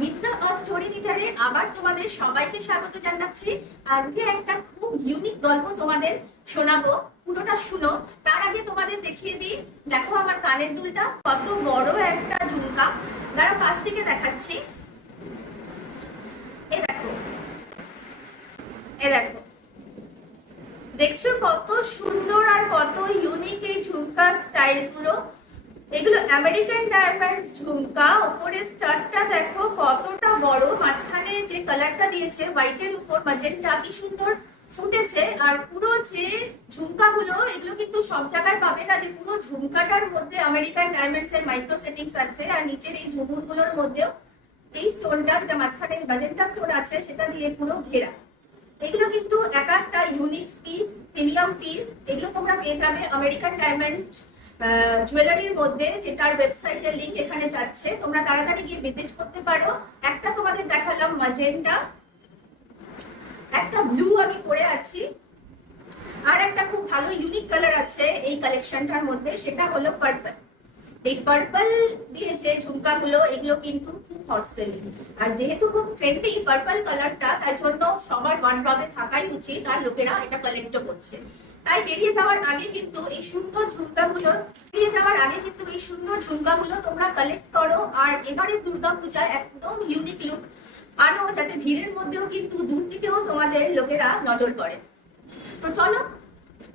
Mitra story রিটারে আবার তোমাদের সবাইকে স্বাগত জানাচ্ছি। আজকে একটা খুব ইউনিক গল্প তোমাদের শোনাবো, পুরোটা শুনো। তার আগে তোমাদের দেখিয়ে দিই, দেখো আমার কানের দুলটা কত বড় একটা ঝুমকা। দাঁড়াও কাছ থেকে দেখাচ্ছি। এ দেখো, এ দেখো, দেখছো কত সুন্দর আর কত ইউনিক এই ঝুমকা স্টাইল গুলো। এগুলো আমেরিকান ডায়মন্ডস ঝুমকা। উপরে স্টারটা দেখো কতটা বড়, মাঝখানে যে কালারটা দিয়েছে হোয়াইটের উপর ম্যাজেন্টা, কি সুন্দর ফুটেছে। আর পুরো যে ঝুমকাগুলো, এগুলো কিন্তু সব জায়গায় পাবে না যে পুরো ঝুমকাটার মধ্যে আমেরিকান ডায়মন্ডস এর মাইক্রো সেটিংস আছে। আর নিচের এই ঝুমুরগুলোর মধ্যেও এই স্টোনটা, যেটা মাঝখানে ম্যাজেন্টা স্টোন আছে, সেটা দিয়ে পুরো ঘেরা। এগুলো কিন্তু এক একটা ইউনিক পিস, প্রিমিয়াম পিস। এগুলো তোমরা পেয়ে যাবে আমেরিকান ডায়মন্ড জুয়েলারির মধ্যে, যেটার ওয়েবসাইটের লিংক এখানে যাচ্ছে, তোমরা তাড়াতাড়ি গিয়ে ভিজিট করতে পারো। একটা তোমাদের দেখালাম ম্যাজেন্টা, একটা ব্লু আমি পরে আছি, আর একটা খুব ভালো ইউনিক কালার আছে এই কালেকশনটার মধ্যে, সেটা হলো পার্পল। এই পার্পল দিয়ে যে ঝুমকাগুলো, এগুলো কিন্তু খুব হট সেলিং। আর যেহেতু খুব ট্রেন্ডিং পার্পল কালারটা, তাই জন্য সবার ওয়ার্ডরোবে থাকাই উচিত, আর লোকেরা এটা কালেক্টও করছে। তাই বেরিয়ে যাওয়ার আগে কিন্তু এই সুন্দর ঝুমকাগুলো তোমরা কালেক্ট করো। আর এবারে দুর্গাপূজা একদম ইউনিক লুক আনো, যাতে ভিড়ের মধ্যেও কিন্তু দূর থেকেও তোমাদের লোকেরা নজর করে। তো চলো,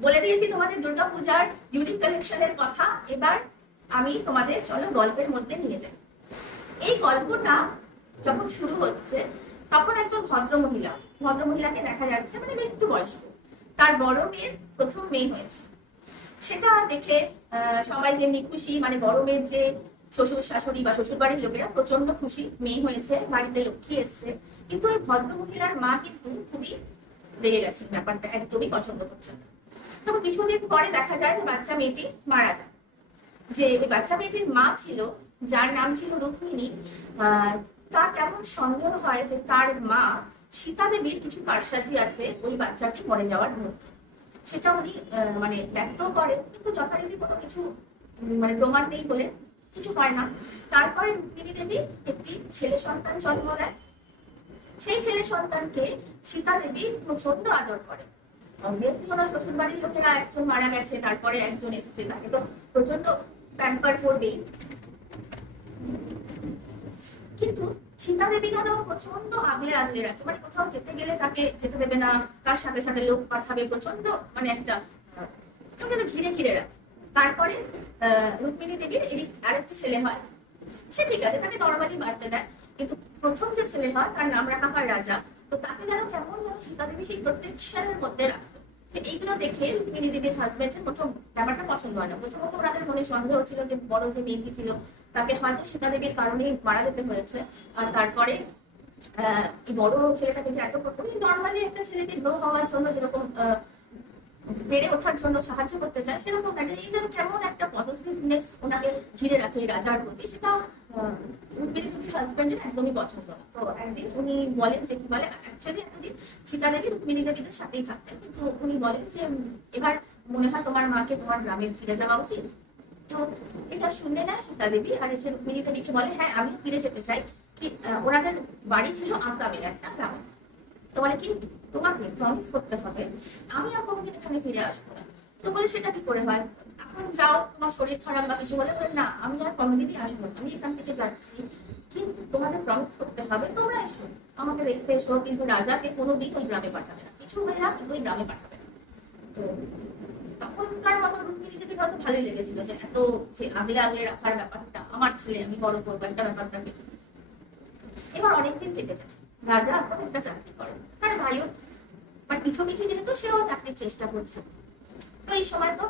বলে দিয়েছি তোমাদের দুর্গাপূজার ইউনিক কালেকশনের কথা। এবার আমি তোমাদের চলো গল্পের মধ্যে নিয়ে যাই। এই গল্পটা যখন শুরু হচ্ছে, তখন একজন ভদ্রমহিলাকে দেখা যাচ্ছে, মানে একটু বয়স্ক। তার বড় মেয়ের প্রথম মেয়ে হয়েছে। সেটা দেখে সবাই যেমনি খুশি, মানে বড় মেয়ের যে শ্বশুর শাশুড়ি বা শ্বশুর বাড়ির লোকেরা প্রচন্ড খুশি, মেয়ে হয়েছে, বাড়িতে লক্ষ্মী এসছে। কিন্তু ওই ভদ্রমহিলার মা কিন্তু খুবই রেগে গেছে, ব্যাপারটা একদমই পছন্দ করছে না। তবে কিছুদিন পরে দেখা যায় যে বাচ্চা মেয়েটি মারা যায়। যে ওই বাচ্চা মেয়েটির মা ছিল, যার নাম ছিল রুক্মিণী, তার কেমন সন্দেহ হয় যে তার মা সীতা দেবীর কিছু কারসাজি আছে ওই বাচ্চাটি মরে যাওয়ার মধ্যে। সেটা উনি মানে ব্যক্ত করেন, কিন্তু যথারীতি কোনো কিছু মানে প্রমাণ নেই বলে কিছু হয় না। তারপরে রুক্মিণী দেবী একটি ছেলে সন্তান জন্ম দেয়। সেই ছেলে সন্তানকে সীতা দেবী প্রচন্ড আদর করে। অবভিয়াসলি ওনার শ্বশুর বাড়ির লোকেরা একজন মারা গেছে, তারপরে একজন এসেছে, তাকে তো প্রচন্ড প্যাম্পার করবেই। কিন্তু সীতা দেবী যেন প্রচন্ড আগলে রাখে, মানে কোথাও যেতে গেলে তাকে যেতে দেবে না, তার সাথে সাথে লোক পাঠাবে, প্রচন্ড মানে একটা ঘিরে রাখে। তারপরে রুক্মিণী দেবীর আরেকটি ছেলে হয়। সে ঠিক আছে, তাকে নর্মালি বাড়তে দেয়, কিন্তু প্রথম যে ছেলে হয় তার নাম রাখা হয় রাজা। তো তাকে যেন কেমন যেন সীতা দেবী সেই প্রোটেকশনের মধ্যে রাখতো। তো এইগুলো দেখে রুক্মিণী দেবীর হাজবেন্ডের প্রথম ব্যাপারটা পছন্দ হয় না। প্রথমত ওনাদের মনে সন্দেহ ছিল যে বড় যে মেয়েটি ছিল তাকে হয়তো সীতা দেবীর কারণে মারা যেতে হয়েছে। আর তারপরে এই বড় ছেলেটাকে যে এত নর্মালি একটা ছেলেকে গ্রো হওয়ার জন্য যেরকম বেড়ে ওঠার জন্য সাহায্য করতে চায়, সেরকম এই যেন কেমন একটা পজিটিভনেস ওনাকে ঘিরে রাখে রাজার প্রতি, সেটা রুক্মিণী দেবীর হাজবেন্ডের একদমই পছন্দ না। তো একদিন উনি বলেন যে, কি বলে, অ্যাকচুয়ালি এতদিন সীতা দেবী রুক্মিণী দেবীদের সাথেই থাকতেন, কিন্তু উনি বলেন যে এবার মনে হয় তোমার মাকে তোমার গ্রামে ফিরে যাওয়া উচিত। তো এটা শুনে নেয় সীতা দেবী, আর এসে রুক্মিণী দেবীকে বলে, হ্যাঁ আমি ফিরে যেতে চাই। কি ওনাদের বাড়ি ছিল আসামের একটা গ্রামে। তো বলে, কিন্তু তোমাকে প্রমিস করতে হবে আমি আর কোনোদিন এখানে ফিরে আসবো না। তো বলে, সেটা কি করে হয়, এখন যাও, তোমার শরীর খারাপ বা কিছু হলে। না, আমি আর কোনোদিনই আসবো না, আমি এখান থেকে যাচ্ছি, কিন্তু তোমাদের প্রমিস করতে হবে তোমরা এসো, আমাকে দেখতে এসো, কিন্তু রাজাকে কোনোদিন ওই গ্রামে পাঠাবে না, কিছু হয়ে যাক কিন্তু ওই গ্রামে পাঠাবে না। তো তখনকার মতো রুক্মিণী দেবীর হয়তো ভালোই লেগেছিল যে এত যে আগলে রাখার ব্যাপারটা, আমার ছেলে আমি বড় করবো একটা ব্যাপারটাকে। এবার অনেকদিন কেটে যায়, রাজা এখন একটা চাকরি করে, তার ভাইও মানে পিঠোপিঠি যেহেতু সেও চাকরির চেষ্টা করছে। তো এই সময় তো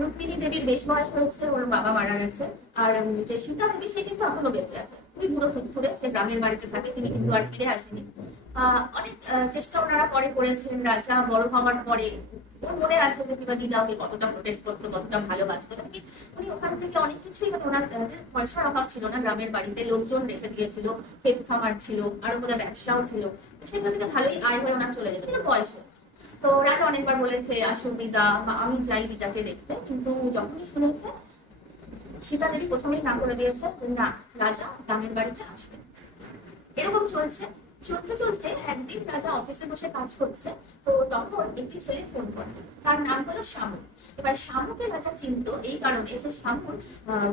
রুক্মিণী দেবীর বেশ বয়স হয়েছে, ওর বাবা মারা গেছে। আর যে সীতা দেবী, সে কিন্তু এখনো বেঁচে আছে, খুবই বুড়ো থুরথুরে, সে গ্রামের বাড়িতে থাকে, তিনি কিন্তু আর ফিরে আসেনি। অনেক চেষ্টা ওনারা পরে করেছেন। রাজা বড় হওয়ার পরে ওর মনে আছে যে কিংবা দিদা ওকে কতটা প্রোটেক্ট করতো, কতটা ভালোবাসতো, নাকি উনি ওখান থেকে অনেক কিছুই, মানে ওনার পয়সার অভাব ছিল না, গ্রামের বাড়িতে লোকজন রেখে দিয়েছিল, ক্ষেত খামার ছিল, আরো বোধহয় ব্যবসাও ছিল, সেগুলো থেকে ভালোই আয় হয়ে ওনার চলে যেত, কিন্তু বয়স হয়েছে। তো রাজা অনেকবার বলেছে আসো দিদা, বা আমি যাই দিদাকে দেখতে, কিন্তু যখনই শুনেছে, সীতা দেবী প্রথমেই না করে দিয়েছে যে না, রাজা গ্রামের বাড়িতে আসবে। চলছে। চলতে চলতে একদিন রাজা অফিসে বসে কাজ করছে, তো তখন একটি ছেলে ফোন করে, তার নাম হলো শামু। এবার শামুকে রাজা চিনতো এই কারণে যে শামুর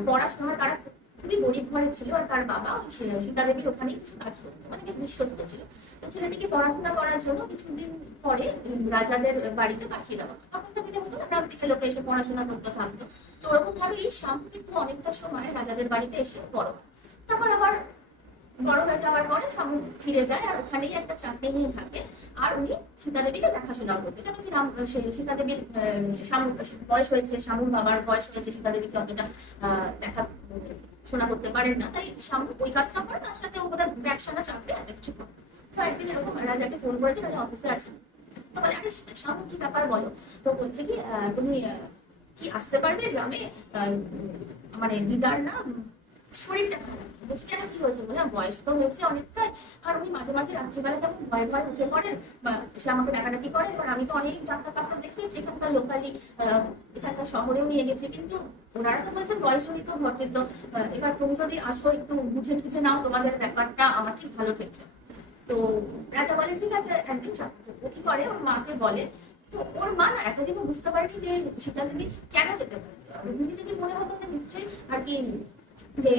পড়াশোনার তারা খুবই গরিব ঘরের ছিল, আর তার বাবা ওই সীতা দেবীর ওখানে কিছু কাজ করতো, মানে বেশ বিশ্বস্ত ছিল। তো ছেলেটিকে পড়াশোনা করার জন্য কিছুদিন পরে রাজাদের বাড়িতে পাঠিয়ে দেওয়া হতো। তখনকার দিনে হতো না, গ্রাম থেকে লোকে এসে পড়াশোনা করতে থাকতো। তো ওরকম ভাবে এই শামু কিন্তু অনেকটা সময় রাজাদের বাড়িতে এসে বড় হয়। তারপর আবার বড় হয়ে যাওয়ার পরে শামু ফিরে যায়, আর ওখানেই একটা চাকরি নিয়ে থাকে। আর উনি সীতা দেবীকে দেখাশোনা করতেন, কেন কি সীতা দেবীর শামু বয়স হয়েছে, শামুর বাবার বয়স হয়েছে, সীতা দেবীকে অতটা দেখা শোনা করতে পারেন না, তাই শামু ওই কাজটা করে, তার সাথে ও বোধহয় ব্যবসা না চাকরি একটা কিছু করে। তো একদিন এরকম রাজাকে ফোন করেছে, রাজা অফিসে আছেন। তো বলে, আরে শামু কি ব্যাপার বলো। তো বলছে কি তুমি কি আসতে পারবে গ্রামে, মানে দিদার না শরীরটা খারাপ। বলছি কেন, কি হয়েছে? বলে বয়স তো হয়েছে অনেকটাই, আর উনি মাঝে মাঝে রাত্রিবেলা কেমন ভয় ভয় উঠে পড়েন, বা সে আমাকে ডাকাডাকি করেন। এবার আমি তো অনেক ডাক্তার টাক্তার দেখিয়েছি এখানকার লোকালি, এখানকার শহরেও নিয়ে গেছি, কিন্তু ওনারা তো বলছেন বয়সজনিত ঘটে। তো এবার তুমি যদি আসো একটু বুঝে টুঝে নাও, তোমাদের ব্যাপারটা আমার ঠিক ভালো ঠেকছে। তো রাজা বলে ঠিক আছে একদিন ও কি করে, ওর মাকে বলে। তো ওর মা না এতদিনও বুঝতে পারেনি যে সীতা দেবী কেন যেতে পারে। রুক্মিণী দেবীর মনে হতো যে নিশ্চয়ই আর কি, যে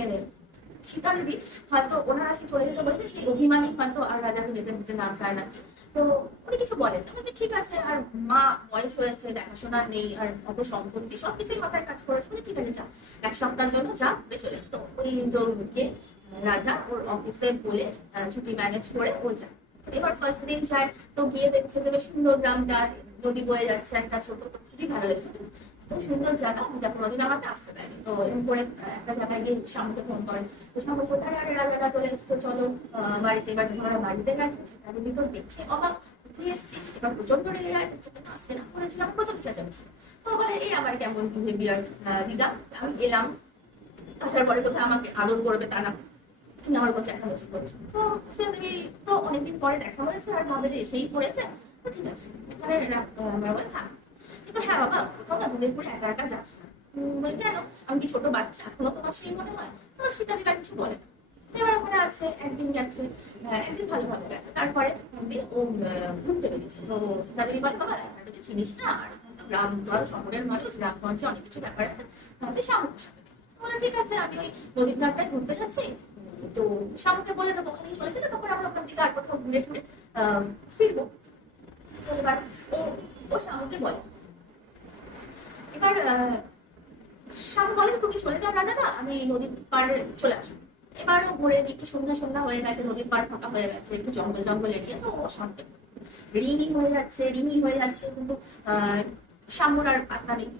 সীতা দেবী হয়তো ওনার আসি চলে যেতে বলেছে, সেই অভিমানী হয়তো আর রাজাকে যেতে দিতে না চায় নাকি। তো উনি কিছু বলেন না, ঠিক আছে। আর মা বয়স হয়েছে, দেখাশোনা নেই, আর অত সম্পত্তি সবকিছুই মাথায় কাজ করেছে, ঠিক আছে যা, এক সপ্তাহের জন্য যা ঘুরে চলে। তো ওই যে রাজা ওর অফিসে বলে ছুটি ম্যানেজ করে ও যায়। এবার ফার্স্ট দিন যায়, তো গিয়ে দেখছে যে বেশ সুন্দর গ্রামটা, নদী বয়ে যাচ্ছে একটা ছোট, তো খুবই ভালো লেগেছে। তো সুন্দর জায়গা, যা কোনোদিন আমাকে আসতে দেয়নি। তো এরকম করে একটা জায়গায় গিয়ে শামুকে ফোন করে। তো শামু বলছে, আরে রাজারা চলে এসছো, চলো বাড়িতে। এবার যখন ওরা বাড়িতে গেছে, সীতা দেবী তো দেখে অবাক, তুই এসছিস। এবার প্রচন্ড রেগে যায়, আসতে না করেছিলাম, প্রচন্ড চেঁচামেচি। তো বলে এই আমার কেমন বিহেভিয়ার দিদা, আমি এলাম, আসার পরে কোথায় আমাকে আদর করবে তা না, তুমি আমার উপর চেঁচামেচি করছো। তো সীতা দেবী তো অনেকদিন পরে দেখা হয়েছে, আর ভাবে যে এসেই পড়েছে, তো ঠিক আছে এখানে আমরা বলে থাক। কিন্তু হ্যাঁ বাবা, কোথাও না ঘুরে ঘুরে একা একা যাস না। বলে কেন, আমি কি ছোট বাচ্চা, এখনো তোমার সেই মনে হয়? তোমার সীতা দেবী আর কিছু বলে না। এবার ওখানে আছে, একদিন গেছে, একদিন ভালোভাবে গেছে, তারপরে একদিন ও ঘুরতে বেরিয়েছে। তো সীতা দেবী বলে, বাবা এটা তো চিনিস না, আর এখন তো গ্রাম, ধর শহরের মানুষ, গ্রামগঞ্জে অনেক কিছু ব্যাপার আছে, তুই শামুকের সাথে। বলে ঠিক আছে, আমি ওই নদীর ধারটায় ঘুরতে যাচ্ছি। তো শামুকে বলে তো ওখানেই চলে যেতে, তখন আমরা ওখান থেকে আর কোথাও ঘুরে ঘুরে ফিরবো। তো এবার ও ও শামুকে বলে, এবার শামু বলে তুমি চলে যাও রাজাদা, আমি নদীর পাড়ে চলে আসবো। এবারও ঘুরে একটু সন্ধ্যা সন্ধ্যা হয়ে গেছে, নদীর পাড় ফাঁকা হয়ে গেছে, একটু জঙ্গল জঙ্গল এরিয়া। তো ও শামুকে রিঙি হয়ে যাচ্ছে, কিন্তু শামুর আর পাত্তা নেই।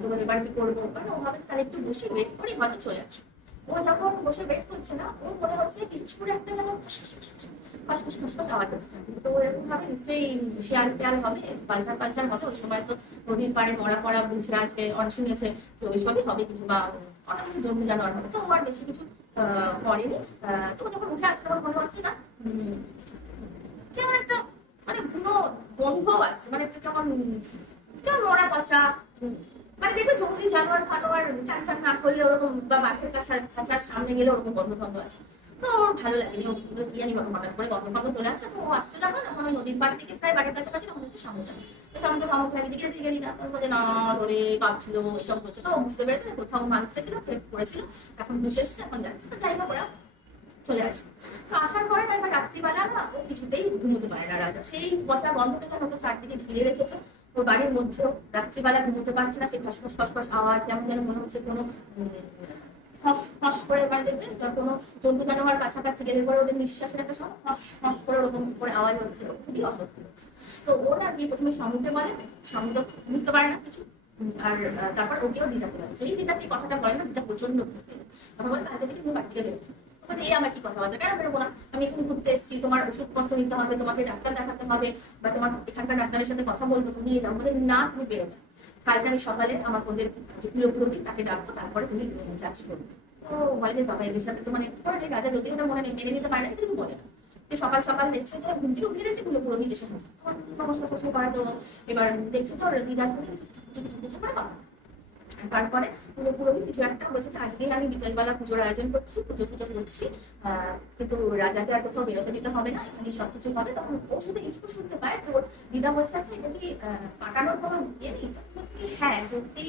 তো এবার কি করবো, মানে ওভাবে তার একটু বসে ওয়েট করি, হয়তো চলে আসবো। ও যখন বসে ওয়েট করছে না, ওর মনে হচ্ছে কিছুর একটা যেন খসখস খসখস আওয়াজ হচ্ছে। তো এরকম ভাবে নিশ্চয়ই শিয়াল ফিয়াল হবে, পালচার পালচার হবে। ওই সময় তো নদীর পাড়ে মরা পড়া বুঝে আসবে, অনেক শুনেছে, তো ওইসবই হবে কিছু, বা অনেক কিছু জন্তু জানোয়ার হবে। তো ও আর বেশি কিছু করেনি। তো যখন উঠে আসছে তখন মনে হচ্ছে না কেমন একটা, মানে বুনো গন্ধ আসছে, মানে একটা কেমন কেমন মরা পচা, মানে দেখবে জঙ্গলি জানোয়ার ফানোয়ার চান টান না করলে ওরকম, বা বাঘের খাঁচার সামনে গেলে ওরকম গন্ধ টন্ধ আছে। তো ওর ভালো লাগেনি, ও কি জানি হঠাৎ করে গন্ধ ফন্ধ চলে আসছে। তো ও আসছে যখন, তখন ওই নদীর পাড় থেকে প্রায় বাড়ির কাছাকাছি, তখন হচ্ছে শামু যায়। তো শামুকে ধমক লাগে, দিকে দিকে দিকে তারপর বলছে না ধরে কাঁপছিল, এসব করছে। তো ও বুঝতে পেরেছে যে কোথাও মাল খেয়েছিল, পড়েছিল, এখন বসে এসছে, এখন যাচ্ছে। তো যাই হোক ওরা চলে আসে। তো আসার পরে এবার রাত্রিবেলা না ও কিছুতেই ঘুমোতে পারে না। রাজা সেই পচা গন্ধটা যেন ওকে চারদিকে ঘিরে রেখেছে। ওর বাড়ির মধ্যেও রাত্রিবেলা ঘুমোতে পারছে না, সে খসখস খসখস আওয়াজ, কেমন যেন মনে হচ্ছে কোনো ফস ফস করে, এবার দেখবে কোনো জন্তু জানোয়ার কাছাকাছি গেলে পরে ওদের নিঃশ্বাসের একটা সময় ফস ফস করে ওরকম করে আওয়াজ হচ্ছে, খুবই অস্বস্তি হচ্ছে। তো ওরা গিয়ে প্রথমে শামুকে বলে, শামু তো বুঝতে পারে না কিছু। আর তারপর ওকেও দিদাকে বলে, যেই দিদাকে কথাটা বলে না, দিদা প্রচন্ড তখন বলে কালকে থেকে তুমি বাড়ি থেকে বেরোবে। তখন এই আমার কি কথা বলতে, কেন বেরোবো না, আমি এখানে ঘুরতে এসেছি, তোমার ওষুধপত্র নিতে হবে, তোমাকে ডাক্তার দেখাতে হবে, বা তোমার এখানকার ডাক্তারের সাথে কথা বলবো, তুমি নিয়ে যাবো। বলে না তুমি বেরোবে, কালকে আমি সকালে আমার ওদের যে কুলপুরোহিত তাকে ডাকবো, তারপরে তুমি চার্জ করবে। তো বলে যে বাবা এদের সাথে তো মানে করে রাজা যদি ওটা মনে মেনে নিতে পারে না, কিন্তু বলে না। সকাল সকাল দেখছে যে ঘুম থেকে উঠে দেখছে কুলপুরোহিত এসে হচ্ছে, নমস্কার টমস্কার করা। তো এবার দেখছে তো দিদার সাথে কিছু কিছু করে কথা। তারপরে পুরোপুরি কিছু একটা বলছে যে আজকে আমি বিকেলবেলা পুজোর আয়োজন করছি, পুজো পুজো করছি, কিন্তু রাজাকে আর কোথাও বেরোতে দিতে হবে না, এখানে সবকিছু হবে। তখন ও শুধু এইটুকু শুনতে পায় যে ওর দিদা বলছে আচ্ছা এটা কি কাটানোর কোনো ইয়ে নেই? বলছে কি হ্যাঁ, যদি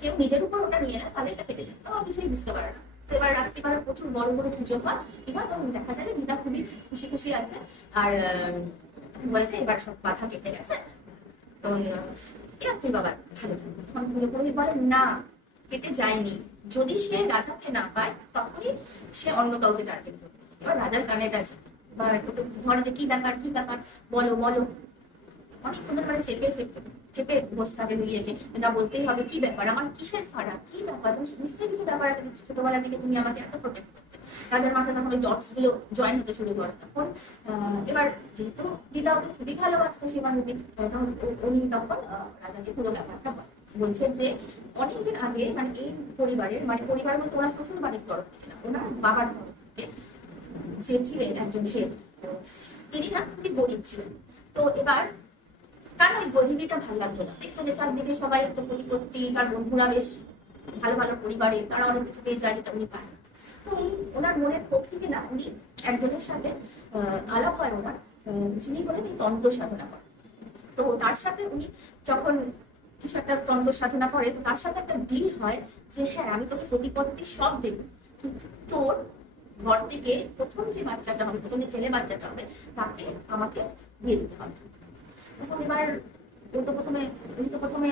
কেউ নিজের উপর ওটা নিয়ে নেয় তাহলে এটা কেটে যাবে। তো কিছুই বুঝতে পারে না। তো এবার রাত্রিবেলা প্রচুর বড় বড় পুজো হয়, এবার তখন দেখা যায় যে দিদা খুবই খুশি খুশি আছে। আর বলছে এবার সব বাধা কেটে গেছে, তখন তুই বাবা ভালো থাকবে। তখন পুরোপুরি বলে না, কেটে যায়নি, যদি সে রাজাকে না পায় তখনই সে অন্য কাউকে টার্গেট করবে। এবার রাজার কানেটা আছে, এবার ধরো যে কি ব্যাপার কি ব্যাপার, বলো বলো, অনেকক্ষণ ধরে চেপে চেপে চেপে বসে থাকে দুইয়েকে, এটা বলতেই হবে কি ব্যাপার, আমার কিসের ফারাক, কি ব্যাপার, তুমি নিশ্চয়ই কিছু ব্যাপার আছে, ছোটবেলা থেকে তুমি আমাকে এত প্রোটেক্ট করতে। রাজার মাথায় তখন ওই ডটস গুলো জয়েন হতে শুরু করে। তখন এবার যেহেতু দিদা ওকে খুবই ভালোবাসতো সীমান্তি, তখন উনি তখন রাজাকে পুরো ব্যাপারটা বলছে যে অনেকদিন আগে মানে এই পরিবারের, মানে পরিবার বলতে ওনার শ্বশুর বাড়ির তরফ থেকে না, ওনার বাবার তরফ থেকে যে ছিলেন একজন হেড, তিনি না খুবই গরিব ছিলেন। তো এবার তার ওই গরিবিটা ভালো লাগতো না, দেখতো যে চারদিকে সবাই একটা প্রতিপত্তি, তার বন্ধুরা বেশ ভালো ভালো পরিবারে, তারা অনেক কিছু পেয়ে যায় যেটা উনি পায় না। তো উনি ওনার মনের ক্ষোভ থেকে না উনি একজনের সাথে আলাপ হয় ওনার, যিনি বলেন এই তন্ত্র সাধনা করেন। তো তার সাথে উনি যখন কিছু একটা তন্ত্র সাধনা করে, তো তার সাথে একটা ডিল হয় যে হ্যাঁ আমি তোকে প্রতিপত্তি সব দেবো, কিন্তু তোর ঘর থেকে প্রথম যে বাচ্চাটা হবে, প্রথম যে ছেলে বাচ্চাটা হবে তাকে আমাকে দিয়ে দিতে হবে। তখন এবার উনি তো প্রথমে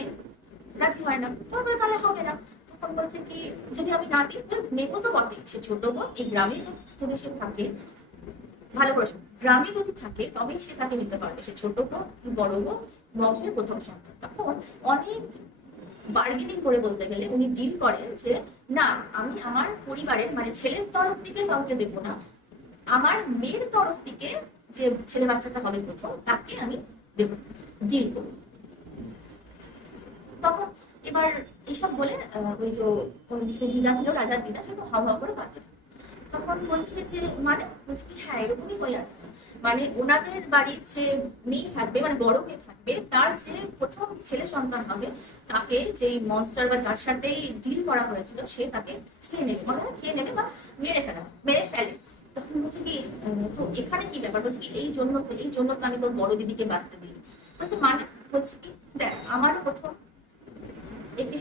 রাজি হয় না, তবে তাহলে হবে না। তখন বলছে কি যদি আমি না দিই, নেবো তো বটে, সে ছোট বোন, এই গ্রামে তো যদি সে থাকে, ভালো প্রশ্ন, গ্রামে যদি থাকে তবেই সে তাকে নিতে পারবে, সে ছোট বোন কি বড় বোন, বংশের প্রথম সন্তান। তখন অনেক বার্গেনিং করে বলতে গেলে উনি ডিল করেন যে না আমি আমার পরিবারের মানে ছেলের তরফ থেকে কাউকে দেবো না, আমার মেয়ের তরফ থেকে যে ছেলে বাচ্চাটা হবে প্রথম তাকে আমি দেবো, ডিল করবো। তখন এবার এইসব বলে ওই যে দিদা ছিল, রাজার দিদা, সে তো হাও হাও করে কাঁদতে থাকে। তখন বলছে যে মানে বলছে কি হ্যাঁ এরকমই হয়ে আসছে, মানে ওনাদের বাড়ির যে মেয়ে থাকবে, মানে বড় মেয়ে থাকবে, তার যে প্রথম ছেলে সন্তান হবে তাকে যেই মনস্টার বা যার সাথেই ডিল করা হয়েছিল সে তাকে খেয়ে নেবে, মানে খেয়ে নেবে বা মেরে ফেলে। তখন বলছে কি তো এখানে কি ব্যাপার, বলছে কি এই জন্য তো আমি তোর বড় দিদিকে বাঁচতে দিই। বলছে মানে বলছে কি দেখ আমারও প্রথম একটি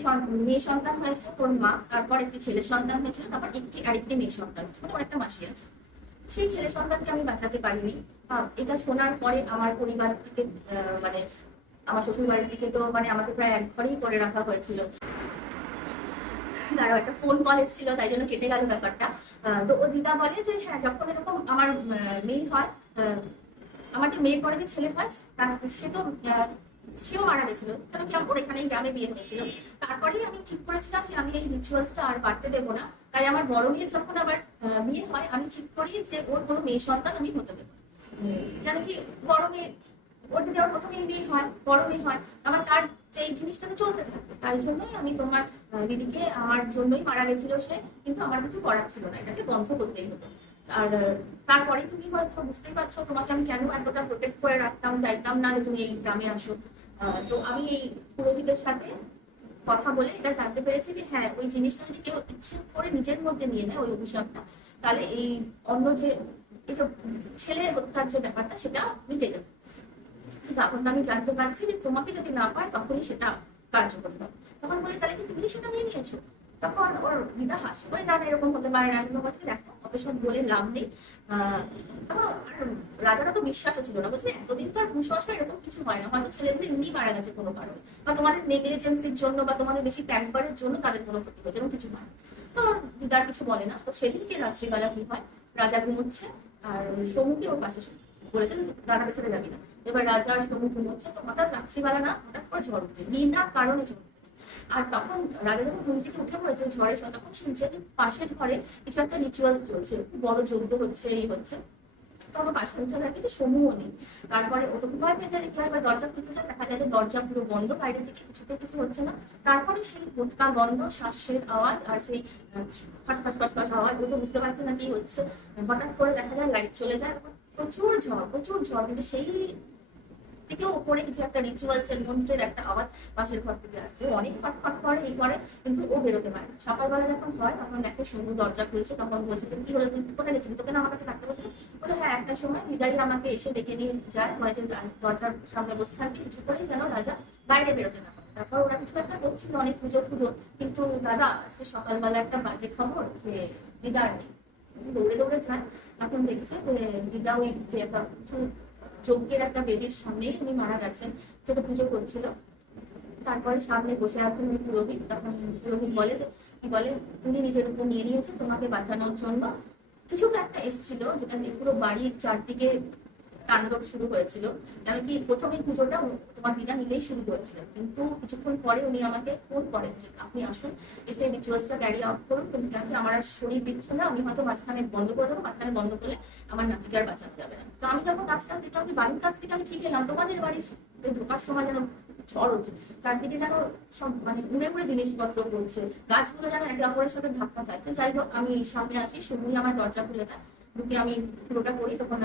মেয়ে সন্তান হয়েছে তোর মা, তারপর একটি ছেলে সন্তান হয়েছিল, তারপর আরেকটি মেয়ে সন্তান হয়েছে, মানে একটা মাসি আছে। সেই ছেলে সন্তানকে আমি বাঁচাতে পারিনি। এটা শোনার পরে আমার পরিবার থেকে মানে আমার শ্বশুর বাড়ির থেকে তো মানে আমাকে প্রায় এক ঘরেই করে রাখা হয়েছিল। তারও একটা ফোন কল এসেছিল, তাই জন্য কেটে গেল ব্যাপারটা। তো ও দিদা বলে যে হ্যাঁ যখন এরকম আমার মেয়ে হয়, আমার যে মেয়ের পরে যে ছেলে হয় সে তো সেও মারা গেছিল, কেন কি আমার এখানে গ্রামে বিয়ে হয়েছিল। তারপরেই আমি ঠিক করেছিলাম যে আমি এই রিচুয়ালসটা আর বাড়তে দেবো না। তাই আমার বড় মেয়ের যখন আবার বিয়ে হয় আমি ঠিক করি যে ওর কোনো মেয়ে সন্তান আমি হতে দেবো, কেন কি বড় মেয়ে, ওর যদি আমার প্রথমেই বিয়ে হয়, বড় মেয়ে হয়, আমার তার এই জিনিসটা চলতে থাকবে। তাই জন্যই আমি তোমার দিদিকে, আমার জন্যই মারা গেছিল সে, কিন্তু আমার কিছু করার ছিল না, এটাকে বন্ধ করতেই হতো। আর তারপরে তুমি হয়তো বুঝতেই পারছো তোমাকে আমি কেন এতটা প্রোটেক্ট করে রাখতাম, চাইতাম না যে তুমি এই গ্রামে আসো। তো আমি এই পুরোহিতের সাথে কথা বলে এটা জানতে পেরেছি যে হ্যাঁ ওই জিনিসটা যদি কেউ ইচ্ছে করে নিজের মধ্যে নিয়ে নেয় ওই অভিশাপটা, তাহলে এই অন্য যে এই যে ছেলে হত্যার যে ব্যাপারটা সেটা মিটে যাবে। কিন্তু এখন তো আমি জানতে পারছি যে তোমাকে যদি না পায় তখনই সেটা কার্যকরী হবে। তখন বলি তাহলে কি তুমি সেটা নিয়ে নিয়েছো? তখন ওর দিদা হাসি বলে না না এরকম হতে পারে না, এরকম কথা দেখো অত সব বলে লাভ নেই। রাজারা তো বিশ্বাসও ছিল না, বলছে এতদিন তো আর কুসংস্কার এরকম কিছু হয় না, হয়তো ছেলেগুলো এমনি মারা গেছে কোনো কারণে, বা তোমাদের নেগলিজেন্সির জন্য বা তোমাদের বেশি প্যাম্পারের জন্য তাদের কোনো ক্ষতি হয়েছে, এরকম কিছু হয় না। তো দিদার কিছু বলে না। তো সেদিনকে রাত্রিবেলা কি হয়, রাজা ঘুমোচ্ছে আর সমুকে ওর পাশে বলেছে যে দাঁড়াতে ছেড়ে যাবি না। এবার রাজা আর সমু ঘুমোচ্ছে, তো হঠাৎ রাত্রিবেলা না হঠাৎ করে ঝড় উঠছে, বিনা কারণে ঝড়। আর তখন রাজা যখন ঘুম থেকে উঠে পড়েছে ঝড়ের সময়, তখন শুনছে যে পাশের ঘরে কিছু একটা রিচুয়ালস চলছে, খুব বড় যজ্ঞ হচ্ছে, এই হচ্ছে। তখন পাশে উঠে দেখে যে সমূহ নেই। তারপরে ও তো ভয় পেয়ে যায়, কি হয়, দরজা খুলতে যায়, দেখা যায় যে দরজা পুরো বন্ধ, বাইরের দিকে কিছুতে কিছু হচ্ছে না। তারপরে সেই ভোটকা গন্ধ, শ্বাসের আওয়াজ আর সেই ফাঁস ফাঁস ফাঁস ফাঁস আওয়াজ, ও তো বুঝতে পারছে না কি হচ্ছে। হঠাৎ করে দেখা যায় লাইট চলে যায়, প্রচুর ঝড়, কিন্তু সেই থেকেও ওপরে কিছু একটা রিচুয়ালস এর মন্ত্রের একটা আওয়াজ পাশের ঘর থেকে আসছে। ও অনেক খটখট করে, এই করে, কিন্তু ও বেরোতে পারে না। সকালবেলা যখন হয় তখন দেখে শম্ভু দরজা খুলছে, তখন বলছে যে কি হলো, তুই কোথায় গেছিলি, তোকে না আমার কাছে থাকতে বলছিল। বলে হ্যাঁ, একটা সময় দিদাই আমাকে এসে ডেকে নিয়ে যায়, মানে যে দরজার সামনে বসে থাকবে কিছু করেই যেন রাজা বাইরে বেরোতে না পারে। তারপর ওরা কিছু একটা করছিল, অনেক পুজো পুজো, কিন্তু দাদা আজকে সকালবেলা একটা বাজে খবর যে দিদার নেই। দৌড়ে দৌড়ে যায়, এখন দেখছে যে দিদা ওই যে একটা উঁচু যজ্ঞের একটা বেদির সামনেই উনি মারা গেছেন, যেটা পুজো করছিল। তারপরে সামনে বসে আছেন ওই পুরোহিত, তখন পুরোহিত বলে যে কি বলে, উনি নিজের উপর নিয়ে নিয়েছে তোমাকে বাঁচানোর জন্য। কিছু তো একটা এসেছিল যেটা নিয়ে পুরো বাড়ির চারদিকে তাণ্ডব শুরু হয়েছিল। এমনকি প্রথমে পুজোটা তোমার দিদা নিজেই শুরু করেছিলেন, কিন্তু কিছুক্ষণ পরে উনি আমাকে ফোন করেন যে আপনি আসুন, এসে রিচুয়ালসটা ক্যারি আউট করুন, তুমি কারণ আমার আর শরীর দিচ্ছে না, উনি হয়তো মাঝখানে বন্ধ করে দেবো, মাঝখানে বন্ধ করলে আমার নাতিকে আর বাঁচানো যাবে না। তো আমি যখন আসলাম দেখলাম যে বাড়ির কাছ থেকে আমি ঠিক এলাম, তোমাদের বাড়ির ঢোকার সময় যেন ঝড় হচ্ছে, চারদিকে যেন সব মানে উড়ে উড়ে জিনিসপত্র পড়ছে, গাছগুলো যেন একে অপরের সাথে ধাক্কা খাচ্ছে। যাই হোক, আমি সামনে আসি, শুভই আমার দরজা খুলে দেয়, ঢুকে আমি পুরোটা করি, তখন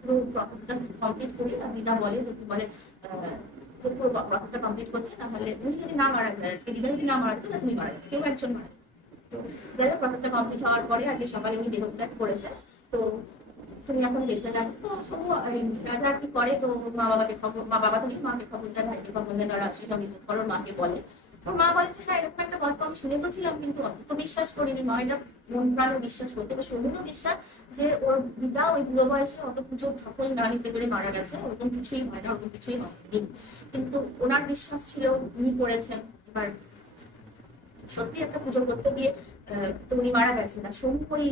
পুরো প্রসেসটা কমপ্লিট করি। আর দিদা বলে যে কি বলে যে পুরো প্রসেসটা কমপ্লিট করতে, না হলে উনি যদি না মারা যায়, আজকে দিদা যদি না মারা যেত, তুমি মারা যেত, কেউ একজন মারা যেত। তো যাই হোক, প্রসেসটা কমপ্লিট হওয়ার পরে আজকে সকালে উনি দেহত্যাগ করেছে। তো তুমি এখন বেঁচে গেছো। তো শুভ রাজা আর কি করে, তো মা বাবাকে খবর, মা বাবা তো নেই, মাকে খবর দেয়, ভাইকে খবর দেয়, তারা সেটা বিশ্বাস করো, মাকে বলে। ওর মা বলে যে হ্যাঁ, এরকম একটা গল্প আমি শুনে তো ছিলাম, কিন্তু অত তো বিশ্বাস করিনি। মা এটা মন প্রাণে বিশ্বাস করতে, এবার শুনুনও বিশ্বাস যে ওর দিদা ওই বুড়ো বয়সে অত পুজোর ধকল না নিতে পেরে মারা গেছে, ওরকম কিছুই হয় না, ওরকম কিছুই হয়নি। কিন্তু ওনার বিশ্বাস ছিল, উনি করেছেন। এবার সত্যি একটা পুজো করতে গিয়ে তো উনি মারা গেছেন না, ওই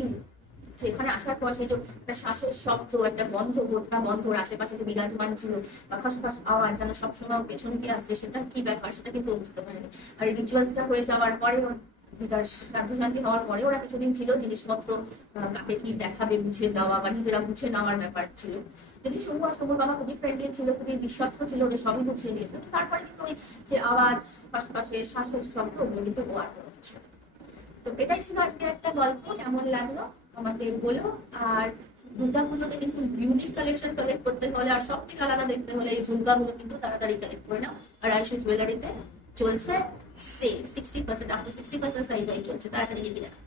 যেখানে আসার পর সেই যে একটা শ্বাসের শব্দ, একটা গন্ধ, গোটা গন্ধ ওর আশেপাশে যে বিরাজমান ছিল, বা খসখস আওয়াজ যেন সবসময় পেছনে কে আসছে, সেটা কি ব্যাপার সেটা কিন্তু বুঝতে পারেনি। আর এই রিচুয়ালসটা হয়ে যাওয়ার পরে তার শ্রাদ্ধ শান্তি হওয়ার পরে ওরা কিছুদিন ছিল জিনিসপত্র কাকে কি দেখাবে বুঝিয়ে দেওয়া বা নিজেরা বুঝে নেওয়ার ব্যাপার ছিল। যদি শুভ আর শুভর বাবা খুবই ফ্রেন্ডলি ছিল, খুবই বিশ্বস্ত ছিল, ওদের সবই বুঝিয়ে দিয়েছিল। তারপরে কিন্তু ওই যে আওয়াজ, পাশে শ্বাসের শব্দ, ওগুলো কিন্তু হওয়ার কোনো কিছু না। তো এটাই ছিল আজকে একটা গল্প, কেমন লাগলো আমাকে বলো। আর দুর্গা পুজোতে কিন্তু ইউনিক কালেকশন কালেক্ট করতে হলে আর সব থেকে আলাদা দেখতে হলে এই ঝুমকাগুলো কিন্তু তাড়াতাড়ি কালেক্ট করে নাও। আর আয়ুষ জুয়েলারিতে চলছে সেল 60%, আপ টু 60% সাইড চলছে, তাড়াতাড়ি গিয়ে কিনে নাও।